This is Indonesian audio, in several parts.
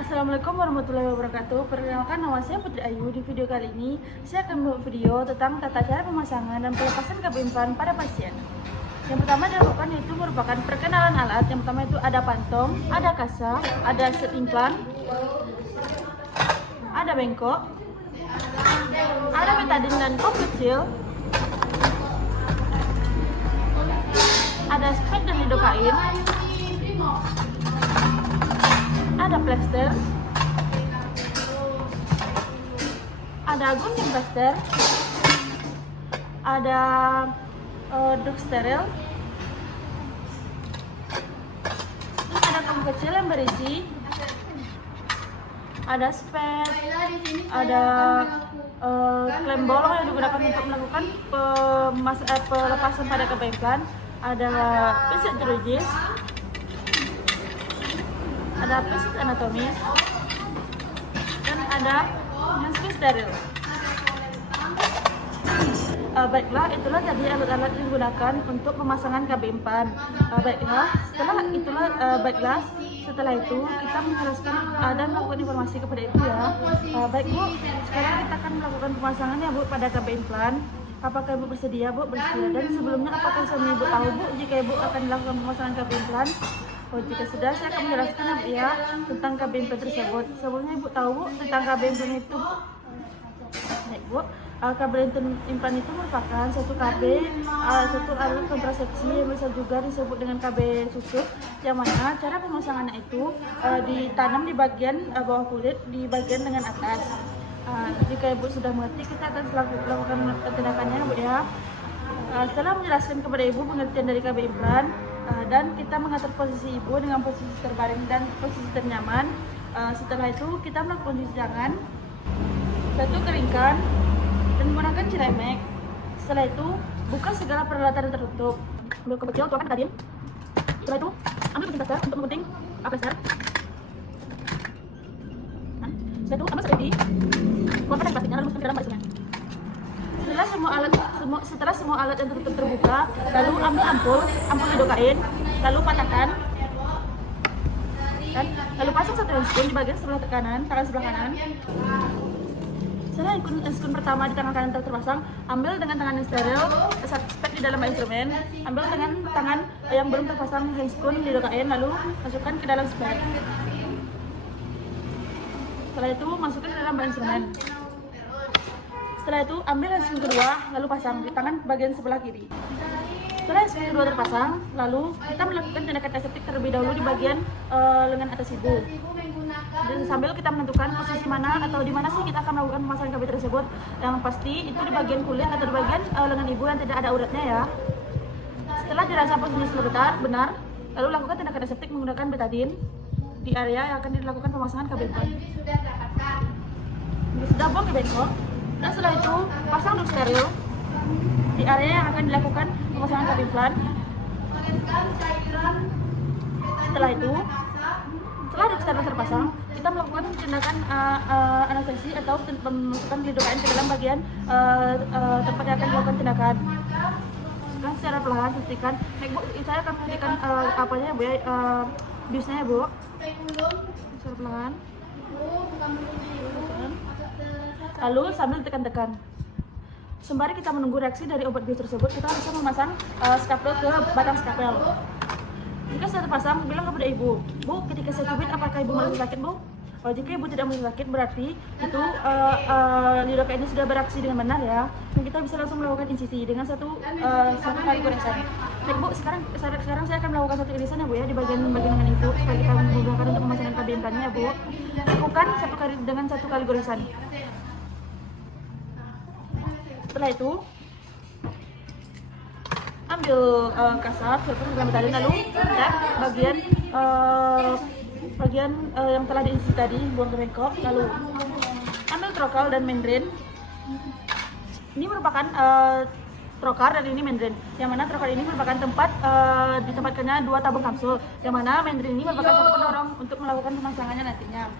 Assalamualaikum warahmatullahi wabarakatuh. Perkenalkan, nama saya Putri Ayu. Di video kali ini saya akan membuat video tentang tata cara pemasangan dan pelepasan KB implan pada pasien. Yang pertama dilakukan yaitu merupakan perkenalan alat. Yang pertama itu ada pantong, ada kasa, ada set implan, ada bengkok, ada betadine dan kop kecil, ada spek dan lidokain, ada plester, ada gunting plester, ada drug steril, ada kamu kecil yang berisi, ada spek, ada klem bolong yang digunakan untuk melakukan pelepasan pada KB implan, ada pinset chirurgis, ada pinset anatomis, dan ada handsfree steril. Baiklah, itulah tadi alat-alat yang digunakan untuk pemasangan KB implan. Setelah itu kita menjelaskan dan melakukan informasi kepada ibu ya. Baik bu, sekarang kita akan melakukan pemasangan ya bu pada KB implan. Apakah ibu bersedia bu? Bersedia. Dan sebelumnya apakah suami ibu tahu bu jika ibu akan melakukan pemasangan KB implan? Oh, jika sudah, saya akan menjelaskan ya tentang KB implan tersebut. Sebelumnya ibu tahu bu tentang KB implan itu bu? Baik bu, KB implan itu merupakan satu alat kontrasepsi yang bisa juga disebut dengan KB susuk, yang mana cara pemasangannya itu ditanam di bagian bawah kulit, di bagian lengan atas. Jika ibu sudah mengerti, kita akan lakukan tindakannya bu ya. Setelah menjelaskan kepada ibu pengertian dari KB implan dan kita mengatur posisi ibu dengan posisi terbaring dan posisi ternyaman. Setelah itu kita melakukan cuci tangan, satu keringkan dan menggunakan cilemek. Setelah itu buka segala peralatan yang tertutup. Ambil kop kecil, tuangkan betadine. Setelah itu ambil gunting plester untuk menggunting plester. Setelah itu ambil spray, keluarkan dari plastiknya lalu masukkan ke dalam barisnya. Setelah semua alat yang tertutup terbuka, lalu ambil ampul lidokain, lalu patahkan, dan lalu pasang satu handscreen di bagian sebelah kanan, tangan sebelah kanan. Setelah handscreen pertama di tangan kanan terpasang, ambil dengan tangan yang steril spek di dalam instrumen, ambil dengan tangan yang belum terpasang handscreen lidokain, lalu masukkan ke dalam spek. Setelah itu masukkan ke dalam instrumen. Setelah itu ambil handscreen kedua, lalu pasang di tangan bagian sebelah kiri. Setelah handscreen kedua terpasang, lalu kita melakukan tindakan aseptik terlebih dahulu di bagian lengan atas ibu. Dan sambil kita menentukan posisi mana atau di mana sih kita akan melakukan pemasangan KB tersebut. Yang pasti itu di bagian kulit atau di bagian lengan ibu yang tidak ada uratnya ya. Setelah dirasa posisi sudah benar, lalu lakukan tindakan aseptik menggunakan betadine di area yang akan dilakukan pemasangan KB implan. Sudah buang ke bengkok. Dan setelah itu pasang drug steril di area yang akan dilakukan pemasangan KB implan. Setelah drug steril terpasang, kita melakukan tindakan anestesi atau memasukkan lidokain ke dalam bagian tempat yang akan dilakukan tindakan. Masukkan secara perlahan, suntikan. Baik bu, saya akan suntikan apanya bu ya, biusnya ya bu. Secara perlahan. Lalu sambil tekan-tekan. Sembari kita menunggu reaksi dari obat bius tersebut, kita bisa memasang skapel ke batang skapel. Jika sudah terpasang, bilang kepada ibu, bu, ketika saya cubit apakah ibu merasa sakit bu? Jika ibu tidak merasa sakit, berarti itu lidokain ini sudah beraksi dengan benar ya. Dan kita bisa langsung melakukan insisi dengan satu kali goresan. Baik bu, sekarang saya akan melakukan satu irisan ya bu ya di bagian lengan ibu supaya kita memudahkan untuk memasangkan KB implannya ya bu. Lakukan dengan satu kali goresan. Setelah itu ambil kasar, serta betadine, lalu tap bagian yang telah diisi tadi, buang ke bengkok, lalu ambil trokal dan membrane. Ini merupakan trokar dan ini membrane, yang mana trokar ini merupakan tempat ditempatkannya 2 tabung kapsul, yang mana membrane ini merupakan satu pendorong untuk melakukan pemasangannya nantinya.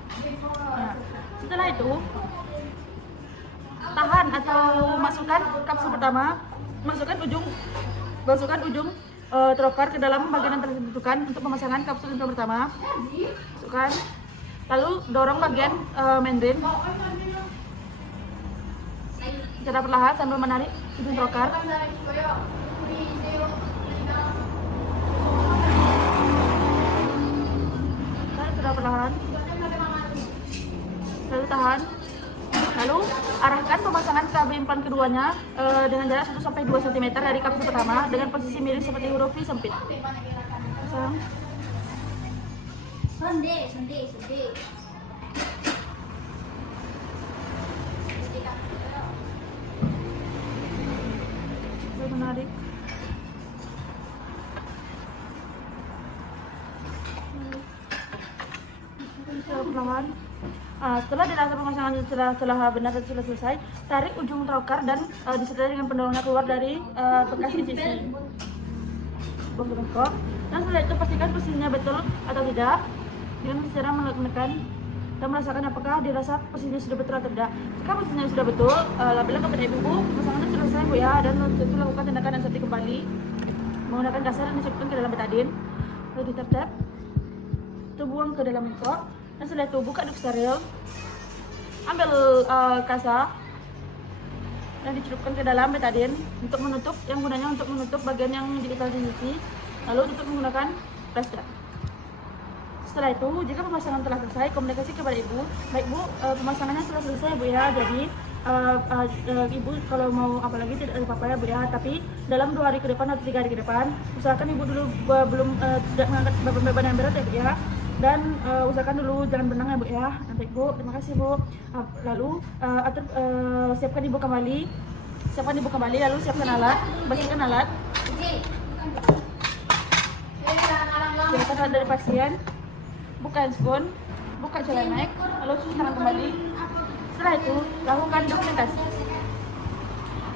Nah, setelah itu tahan atau masukkan kapsul pertama, masukkan ujung trokar ke dalam bagian yang telah ditentukan untuk pemasangan kapsul implan pertama. Masukkan, Lalu dorong bagian membrane secara perlahan sambil menarik ujung trocar. Tarik secara perlahan. Lalu tahan. Lalu arahkan pemasangan KB implan keduanya dengan jarak 1-2 cm dari kapsul pertama dengan posisi miring seperti huruf V sempit. Pasang. Lalu menarik. Perlahan. Setelah dirasa pemasangan setelah benar dan sudah selesai, tarik ujung trocar dan disertai dengan pendorongnya keluar dari bekas incisi bengkok. Dan setelah itu pastikan posisinya betul atau tidak dengan secara menekan dan merasakan apakah dirasa posisinya sudah betul atau tidak. Jika posisinya sudah betul, bilang kepada ibu, pemasangannya sudah selesai Bu ya, dan tentu lakukan tindakan anestesi kembali menggunakan kasar dan dicelupkan ke dalam betadin. Lalu ditap-tap, itu buang ke dalam bengkok. Dan setelah itu buka duk steril, ambil kasa dan dicelupkan ke dalam betadin untuk menutup, yang gunanya untuk menutup bagian yang digital sisi, lalu tutup menggunakan plaster. Setelah itu, jika pemasangan telah selesai, komunikasi kepada ibu. Baik Bu, pemasangannya telah selesai Bu ya, jadi ibu kalau mau apa lagi tidak ada apa-apa ya Bu ya, tapi dalam 2 hari ke depan atau 3 hari ke depan, usahakan ibu dulu belum tidak mengangkat beban yang berat ya Bu ya. Dan usahakan dulu jangan berenang ya Bu ya. Baik Bu, terima kasih Bu. Lalu siapkan ibu kembali, lalu siapkan alat, bersihkan alat. Siapkan alat dari pasien, buka handphone, buka celemek, lalu cuci tangan kembali. Setelah itu lakukan dokumentasi.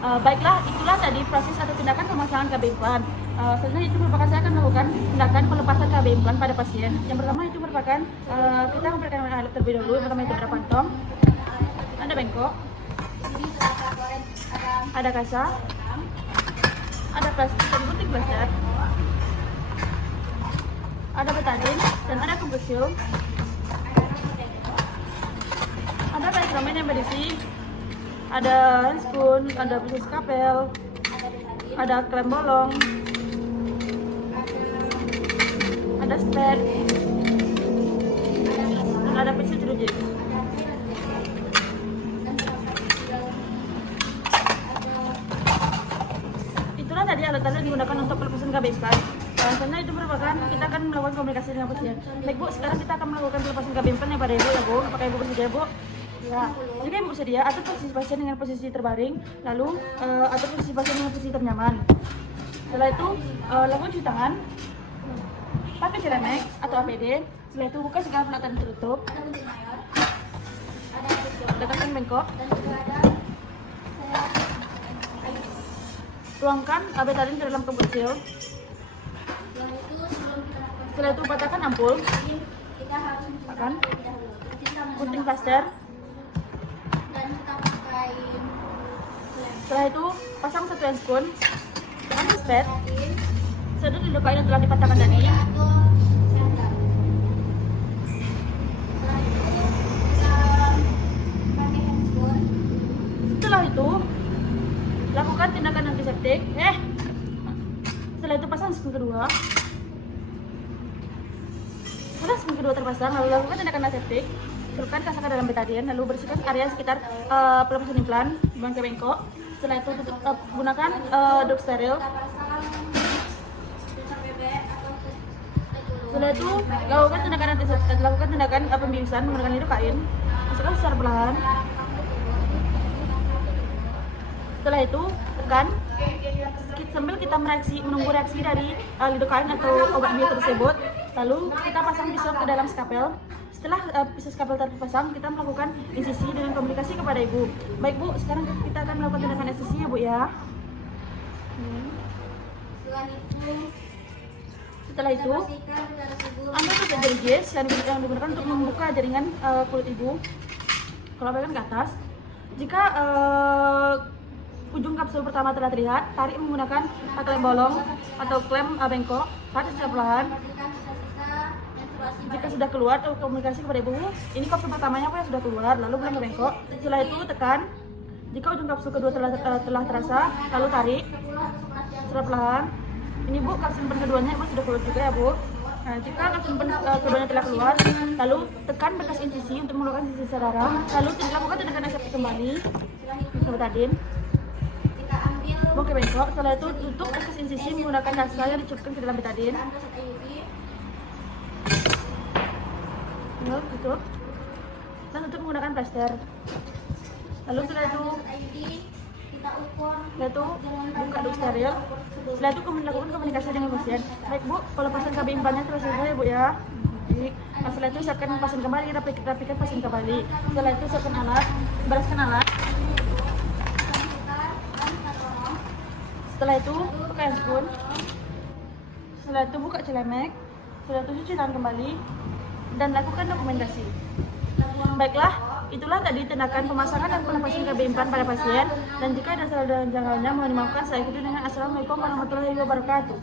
Baiklah, itulah tadi proses atau tindakan pemasangan KB implan. Selanjutnya itu merupakan saya akan melakukan tindakan pelepasan KB implan pada pasien. Yang pertama itu merupakan kita memberikan alat terlebih dahulu. Yang pertama itu ada pantong, ada bengkok, ada kasa, ada plastik dan gunting plaster, ada betadin dan ada kompresil, ada instrumen yang berisi, ada handscoon, ada pisau skapel, ada klem bolong, ada spare, dan ada pisau jerujis. Itulah tadi alat-alat yang digunakan untuk pelepasan KB implan. Selanjutnya itu merupakan kita akan melakukan komunikasi dengan pasien. Baik Bu, sekarang kita akan melakukan pelepasan KB implan pada ibu ya Bu. Apakah ibu bersedia Bu? Ya, jika ibu bersedia, atur posisi pasien dengan posisi terbaring, lalu atur posisi pasien dengan posisi ternyaman. Setelah itu lakukan cuci tangan, pakai celemek atau APD. Setelah itu buka segala peralatan tertutup, dekatkan bengkok, tuangkan betadin ke dalam kompresil. Setelah itu patahkan ampul, patahkan, gunting plaster. Setelah itu pasang satu handscoon, ambil spet, sedot di luka yang telah dipatahkan tadi. Setelah itu lakukan tindakan antiseptik. Setelah itu pasang handscoon kedua. Setelah handscoon kedua terpasang, lalu lakukan tindakan antiseptik. Celupkan kasa ke dalam betadin, lalu bersihkan area sekitar pelepasan implan, buang ke bengkok. Setelah itu gunakan duk steril. Setelah itu lakukan tindakan pembiusan menggunakan lidokain. Masukkan secara perlahan. Setelah itu tekan sambil kita menunggu reaksi dari lidokain atau obat bius tersebut. Lalu kita pasang pisau ke dalam skapel. Setelah pisau skapel terpasang, kita melakukan insisi dengan komunikasi kepada ibu. Baik Bu, sekarang kita akan melakukan tindakan insisi ya Bu ya. Setelah itu, ambil pisau jerujis yang digunakan untuk membuka jaringan kulit ibu. Kalau bagian ke atas, jika ujung kapsul pertama telah terlihat, tarik menggunakan klem bolong atau klem bengkok, tarik secara perlahan. Jika sudah keluar, komunikasi kepada ibu. Ini kapsul pertamanya yang sudah keluar, lalu belum bengkok. Setelah itu tekan. Jika ujung kapsul kedua telah terasa, lalu tarik secara perlahan. Ini Bu, kapsul keduanya ibu sudah keluar juga ya Bu. Nah, jika kapsul keduanya telah keluar, lalu tekan bekas insisi untuk mengeluarkan sisa darah. Lalu lakukan tindakan aseptik kembali. Betadin. Oke bengkok. Setelah itu tutup bekas insisi menggunakan dasa yang dicukupkan ke dalam betadin. Lalu tutup. Dan tutup menggunakan plester. Lalu setelah itu buka duk steril. Setelah itu melakukan komunikasi dengan pasien. Baik Bu, pelepasan KB implannya telah selesai ya Bu ya. Setelah itu siapkan pasien kembali, rapikan pasien kembali. Setelah itu siapkan alat, bereskan alat. Setelah itu buka handphone. Setelah itu buka celemek. Setelah itu cuci tangan kembali dan lakukan dokumentasi. Baiklah, itulah tadi tindakan pemasangan dan pelepasan KB implan pada pasien. Dan jika ada salah dan janggalnya mohon dimaafkan. Saya akhiri dengan Assalamualaikum warahmatullahi wabarakatuh.